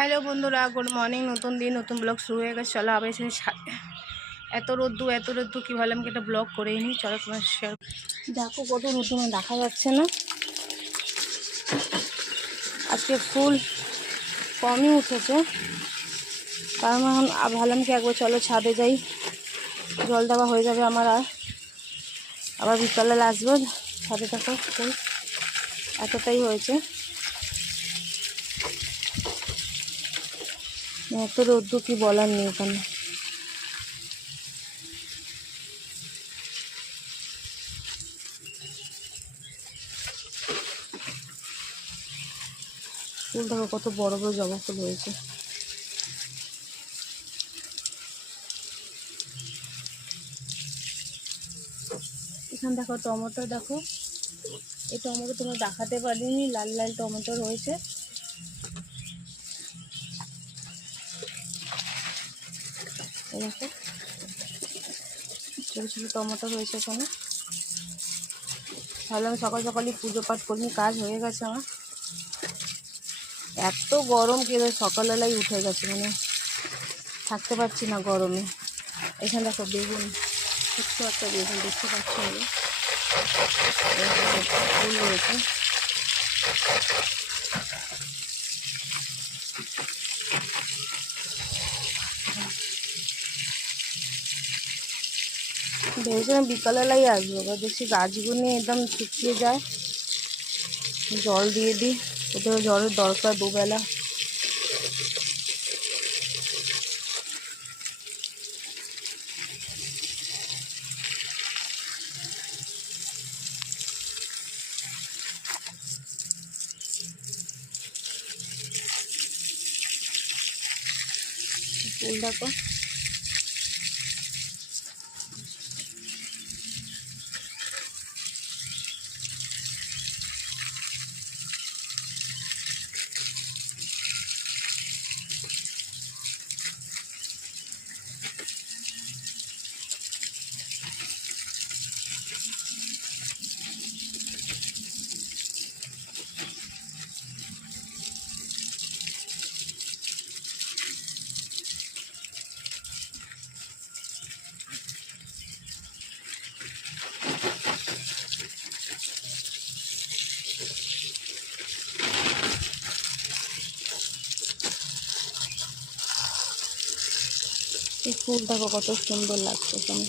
Hello বন্ধুরা, good morning. নতুন দিন, নতুন ব্লগ শুরু হয়ে গেছে। চলো আবার এত রোদ্দু কী ভাবলাম কি একটা ব্লগ করেই নি। চলো তোমার শেয়ার। দেখো কত রোদ্দু, দেখা যাচ্ছে না। আজকে ফুল কমই উঠেছে, কারণ এখন ভাবলাম কি একবার চলো ছাদে যাই, জল দেওয়া হয়ে যাবে আমার। আর আবার বিকালে আসবো। ছাদে থাকো ফুল এতটাই হয়েছে। এত রোদ্দু কি বলার নেই এখানে। ফুল দেখো কত বড় বড় জবা ফুল হয়েছে। এখানে দেখো টমেটো, দেখো এই টমেটো তোমরা দেখাতে পারিনি, লাল লাল টমেটো রয়েছে। দেখো ছোটো ছোটো টমেটো রয়েছে এখানে। তাহলে আমি সকাল সকালই পুজো পাঠ করিনি, কাজ হয়ে গেছে আমার। এত গরম কি সকালবেলায় উঠে গেছে, মানে থাকতে পারছি না গরমে। এখানে দেখো বেগুন, ছোট্ট একটা বেগুন দেখতে পাচ্ছি আমি, ফুল রয়েছে। ভেবেছিলাম বিকালবেলাই আসবো, এবার দেখছি গাছগুলো একদম শুকিয়ে যায়। জল দিয়ে দিই, ওদের জলের দরকার দুবেলা। ফুল দেখো এই ফুল দেখো কত সুন্দর লাগছে এখানে।